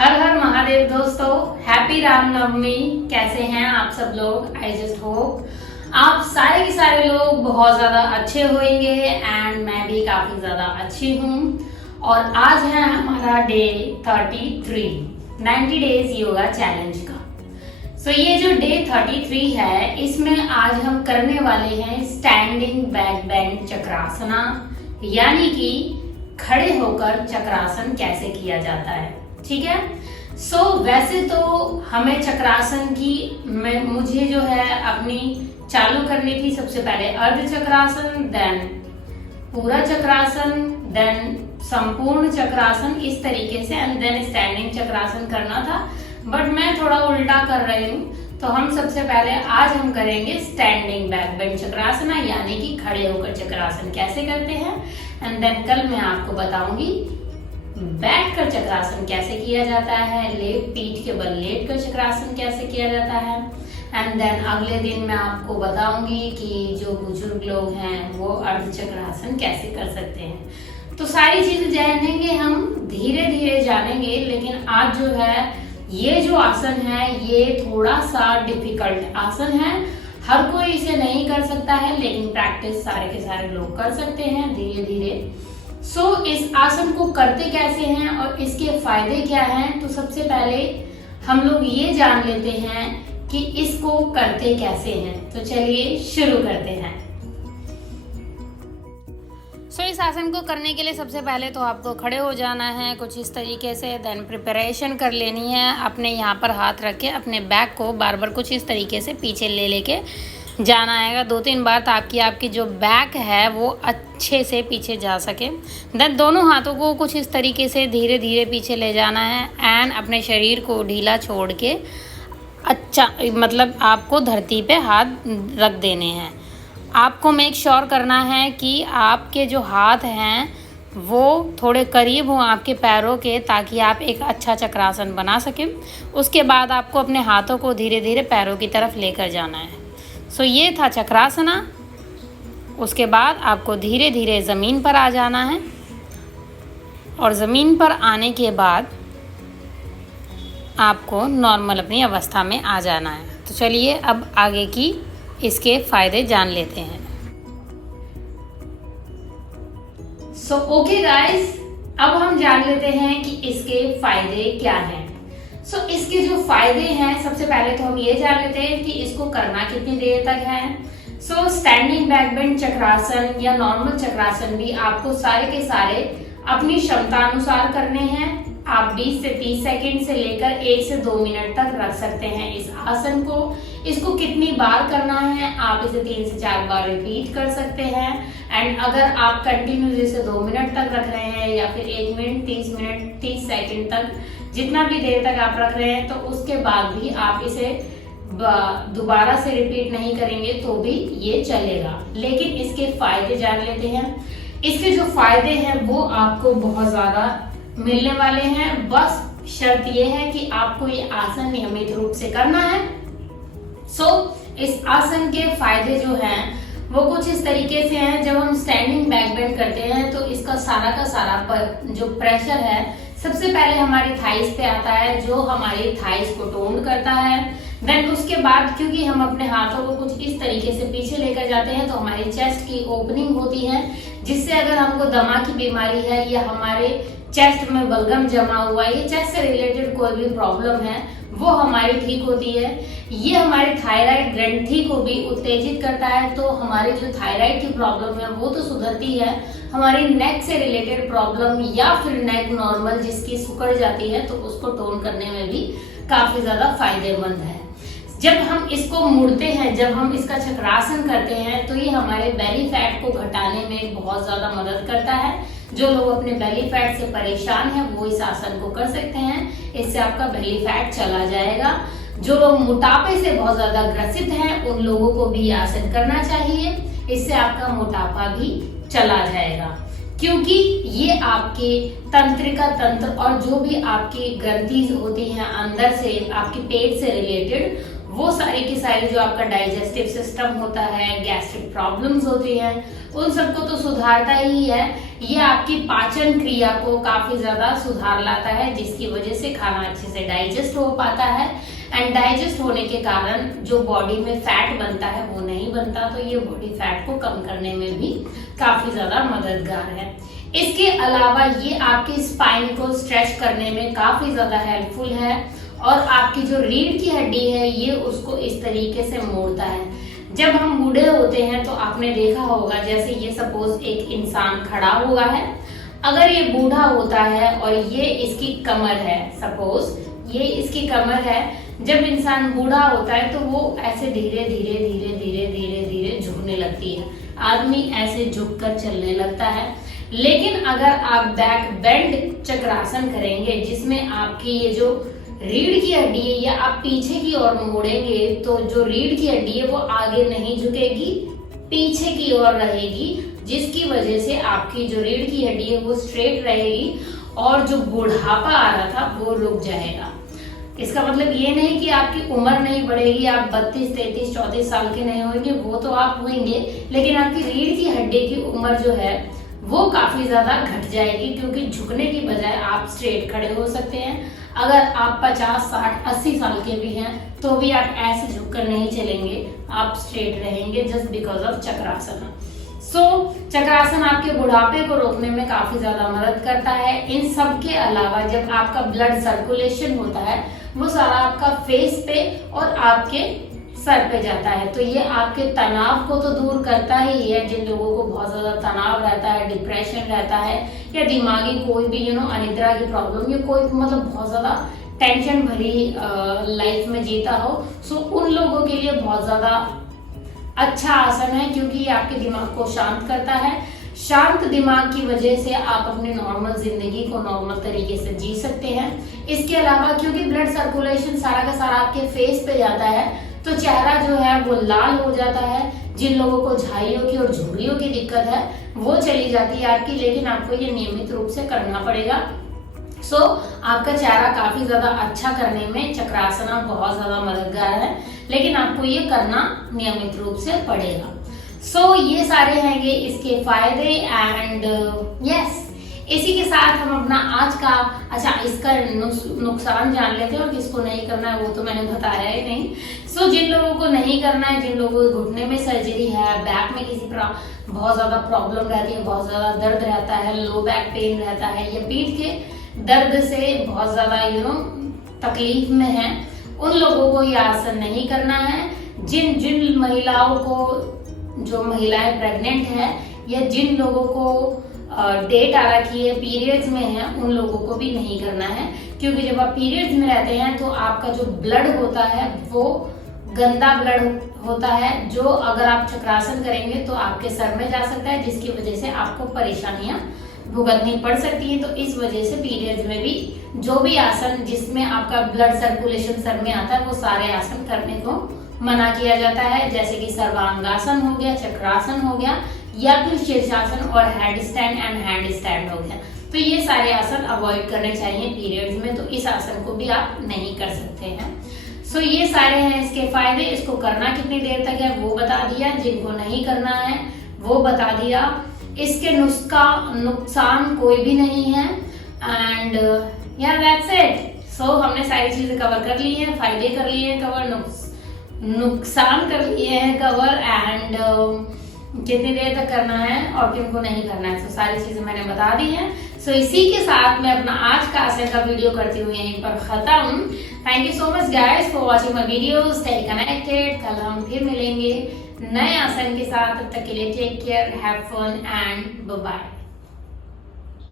हर हर महादेव दोस्तों, हैप्पी रामनवमी। कैसे हैं आप सब लोग? आई जस्ट होप आप सारे के सारे लोग बहुत ज्यादा अच्छे होंगे एंड मैं भी काफी ज्यादा अच्छी हूँ। और आज है हमारा डे 33 90 डेज योगा चैलेंज का। ये जो डे 33 है, इसमें आज हम करने वाले हैं स्टैंडिंग बैक बेंड चक्रासना, यानी कि खड़े होकर चक्रासन कैसे किया जाता है। ठीक है। वैसे तो हमें चक्रासन की मुझे जो है अपनी चालू करनी थी। सबसे पहले अर्ध चक्रासन, देन पूरा चक्रासन, देन संपूर्ण चक्रासन, इस तरीके से एंड देन स्टैंडिंग चक्रासन करना था, बट मैं थोड़ा उल्टा कर रही हूँ। तो हम सबसे पहले आज हम करेंगे स्टैंडिंग बैक बेंड चक्रासना, यानी कि खड़े होकर चक्रासन कैसे करते हैं। एंड देन कल मैं आपको बताऊंगी बैठकर चक्रासन कैसे किया जाता है, पीठ के बल लेट कर चक्रासन कैसे किया जाता है। एंड देन अगले दिन मैं आपको बताऊंगी कि जो बुजुर्ग लोग हैं वो अर्ध चक्रासन कैसे कर सकते हैं। तो सारी चीजें जानेंगे, हम धीरे धीरे जानेंगे। लेकिन आज जो है ये जो आसन है ये थोड़ा सा डिफिकल्ट आसन है, हर कोई इसे नहीं कर सकता है, लेकिन प्रैक्टिस सारे के सारे लोग कर सकते हैं धीरे धीरे। इस आसन को करते कैसे हैं और इसके फायदे क्या हैं, तो सबसे पहले हम लोग ये जान लेते हैं कि इसको करते कैसे हैं। तो चलिए शुरू करते हैं। इस आसन को करने के लिए सबसे पहले तो आपको खड़े हो जाना है कुछ इस तरीके से। देन प्रिपरेशन कर लेनी है, अपने यहाँ पर हाथ रख के अपने बैक को बार बार कुछ इस तरीके से पीछे ले लेके जाना आएगा 2-3 बार, ताकि आपकी जो बैक है वो अच्छे से पीछे जा सके। देन दोनों हाथों को कुछ इस तरीके से धीरे धीरे पीछे ले जाना है एंड अपने शरीर को ढीला छोड़ के मतलब आपको धरती पे हाथ रख देने हैं। आपको मेक श्योर करना है कि आपके जो हाथ हैं वो थोड़े करीब हों आपके पैरों के, ताकि आप एक अच्छा चक्रासन बना सकें। उसके बाद आपको अपने हाथों को धीरे धीरे पैरों की तरफ लेकर जाना है। ये था चक्रासना। उसके बाद आपको धीरे धीरे ज़मीन पर आ जाना है और ज़मीन पर आने के बाद आपको नॉर्मल अपनी अवस्था में आ जाना है। तो चलिए अब आगे की इसके फायदे जान लेते हैं। ओके गाइस, अब हम जान लेते हैं कि इसके फायदे क्या हैं। इसके जो फायदे हैं, सबसे पहले तो हम ये जान लेते हैं कि इसको करना कितनी देर तक है। स्टैंडिंग बैक बेंड चक्रासन या नॉर्मल चक्रासन भी आपको सारे के सारे अपनी क्षमता अनुसार करने हैं। आप 20 से 30 सेकंड से लेकर 1 से 2 मिनट तक रख सकते हैं इस आसन को। इसको कितनी बार करना है, आप इसे 3 से 4 बार रिपीट कर सकते हैं। एंड अगर आप कंटिन्यू जैसे 2 मिनट तक रख रहे हैं या फिर 1 मिनट 30 मिनट 30 सेकंड तक, जितना भी देर तक आप रख रहे हैं, तो उसके बाद भी आप इसे दोबारा से रिपीट नहीं करेंगे तो भी ये चलेगा। लेकिन इसके फायदे जान लेते हैं। इसके जो फायदे हैं वो आपको बहुत ज्यादा मिलने वाले हैं। बस शर्त ये है कि आपको ये आसन नियमित रूप से करना है। इस आसन के फायदे जो हैं वो कुछ इस तरीके से हैं। जब हम स्टैंडिंग बैक बेंड करते हैं तो इसका सारा का सारा जो प्रेशर है सबसे पहले हमारे थाइस पे आता है, जो हमारी थाइस को टोन करता है। देन उसके बाद क्योंकि हम अपने हाथों को कुछ इस तरीके से पीछे लेकर जाते हैं तो हमारी चेस्ट की ओपनिंग होती है, जिससे अगर हमको दमा की बीमारी है या हमारे चेस्ट में बलगम जमा हुआ है, ये चेस्ट से रिलेटेड कोई भी प्रॉब्लम है, वो हमारी ठीक होती है। ये हमारी थायराइड ग्रंथि को भी उत्तेजित करता है, तो हमारी जो थायराइड की प्रॉब्लम है वो तो सुधरती है। हमारी नेक से रिलेटेड प्रॉब्लम या फिर नेक नॉर्मल जिसकी सिकुड़ जाती है, तो उसको टोन करने में भी काफी ज्यादा फायदेमंद है। जब हम इसको मुड़ते हैं, जब हम इसका चक्रासन करते हैं, तो ये हमारे बेली फैट को घटाने में बहुत ज्यादा मदद करता है। जो लोग अपने बेली फैट से परेशान हैं वो इस आसन को कर सकते हैं, इससे आपका बेली फैट चला जाएगा। जो लोग मोटापे से बहुत ज्यादा ग्रसित हैं उन लोगों को भी आसन करना चाहिए, इससे आपका मोटापा भी चला जाएगा। क्योंकि ये आपके तंत्रिका तंत्र और जो भी आपकी ग्रंथि होती हैं अंदर से आपके पेट से रिलेटेड, वो सारी की सारी जो आपका डाइजेस्टिव सिस्टम होता है, गैस्ट्रिक प्रॉब्लम्स होती हैं, उन सबको तो सुधारता ही है। ये आपकी पाचन क्रिया को काफी ज्यादा सुधार लाता है, जिसकी वजह से खाना अच्छे से डाइजेस्ट हो पाता है। एंड डाइजेस्ट होने के कारण जो बॉडी में फैट बनता है वो नहीं बनता, तो ये बॉडी फैट को कम करने में भी काफी ज्यादा मददगार है। इसके अलावा ये आपके स्पाइन को स्ट्रेच करने में काफी ज्यादा हेल्पफुल है और आपकी जो रीढ़ की हड्डी है ये उसको इस तरीके से मोड़ता है। जब हम बूढ़े होते हैं तो आपने देखा होगा, जैसे ये सपोज एक इंसान खड़ा हुआ है, अगर ये बूढ़ा होता है और ये इसकी कमर है, सपोज ये इसकी कमर है, जब इंसान बूढ़ा होता है तो वो ऐसे धीरे धीरे धीरे धीरे धीरे धीरे झुकने लगती है, आदमी ऐसे झुककर चलने लगता है। लेकिन अगर आप बैक बेंड चक्रासन करेंगे, जिसमें आपकी ये जो रीढ़ की हड्डी है या आप पीछे की ओर मोड़ेंगे, तो जो रीढ़ की हड्डी है वो आगे नहीं झुकेगी, पीछे की ओर रहेगी, जिसकी वजह से आपकी जो रीढ़ की हड्डी है वो स्ट्रेट रहेगी और जो बुढ़ापा आ रहा था वो रुक जाएगा। इसका मतलब ये नहीं कि आपकी उम्र नहीं बढ़ेगी, आप 32, 33, 34 साल के नहीं होंगे, वो तो आप होंगे, लेकिन आपकी रीढ़ की हड्डी की उम्र जो है वो काफी ज्यादा घट जाएगी, क्योंकि झुकने की बजाय आप स्ट्रेट खड़े हो सकते हैं। अगर आप 50, 60, 80 साल के भी हैं तो भी आप ऐसे झुककर नहीं चलेंगे, आप स्ट्रेट रहेंगे जस्ट बिकॉज ऑफ चक्रासन। चक्रासन आपके बुढ़ापे को रोकने में काफी ज्यादा मदद करता है। इन सब के अलावा जब आपका ब्लड सर्कुलेशन होता है वो सारा आपका फेस पे और आपके सर पे जाता है, तो ये आपके तनाव को तो दूर करता ही है। जिन लोगों को बहुत ज्यादा तनाव रहता है, डिप्रेशन रहता है या दिमागी कोई भी अनिद्रा की प्रॉब्लम या कोई मतलब बहुत ज्यादा टेंशन भरी लाइफ में जीता हो, सो उन लोगों के लिए बहुत ज्यादा अच्छा आसन है, क्योंकि ये आपके दिमाग को शांत करता है। शांत दिमाग की वजह से आप अपनी नॉर्मल जिंदगी को नॉर्मल तरीके से जी सकते हैं। इसके अलावा क्योंकि ब्लड सर्कुलेशन सारा का सारा आपके फेस पे जाता है, तो चेहरा जो है वो लाल हो जाता है। जिन लोगों को झाइयों की और झुर्रियों की दिक्कत है वो चली जाती है आपकी, लेकिन आपको ये नियमित रूप से करना पड़ेगा। आपका चेहरा काफी ज्यादा अच्छा करने में चक्रासन बहुत ज्यादा मददगार है, लेकिन आपको ये करना नियमित रूप से पड़ेगा। ये सारे हैंगे इसके फायदे एंड यस, इसी के साथ हम अपना आज का इसका नुकसान जान लेते हैं और किसको नहीं करना है वो तो मैंने बताया ही नहीं। जिन लोगों को नहीं करना है, जिन लोगों को घुटने में सर्जरी है, बैक में किसी बहुत ज्यादा प्रॉब्लम रहती है, बहुत ज्यादा दर्द रहता है, लो बैक पेन रहता है या पीठ के दर्द से बहुत ज्यादा तकलीफ में है, उन लोगों को ये आसन नहीं करना है। जिन महिलाओं को, जो महिलाएं प्रेग्नेंट है या जिन लोगों को डेट आ रखी है, पीरियड्स में है, उन लोगों को भी नहीं करना है, क्योंकि जब आप पीरियड्स में रहते हैं तो आपका जो ब्लड होता है वो गंदा ब्लड होता है, जो अगर आप चक्रासन करेंगे तो आपके सर में जा सकता है, जिसकी वजह से आपको परेशानियां भुगतनी पड़ सकती है। तो इस वजह से पीरियड्स में भी जो भी आसन जिसमें आपका ब्लड सर्कुलेशन सर में आता है वो सारे आसन करने को मना किया जाता है, जैसे कि सर्वांगासन हो गया, चक्रासन हो गया या फिर शीर्षासन और head stand and hand stand हो गया। तो ये सारे आसन अवॉइड करने चाहिए पीरियड्स में, तो इस आसन को भी आप नहीं कर सकते हैं। ये सारे हैं इसके फायदे। इसको करना कितनी देर तक है वो बता दिया, जिनको नहीं करना है वो बता दिया। इसके नुकसान कोई भी नहीं है एंड या दैट्स इट। हमने सारी चीजें कवर कर ली है, फायदे कर लिए हैं कवर, नुकसान कर लिए हैं कवर एंड कितनी देर तक करना है और किनको नहीं करना है, सारी चीजें मैंने बता दी हैं। इसी के साथ मैं अपना आज का आसन का वीडियो करती हूँ यहीं पर खत्म। Thank you so much guys for watching my video, stay connected. कल हम फिर मिलेंगे नए आसन के साथ, तब तक के लिए take care, have fun and bye bye.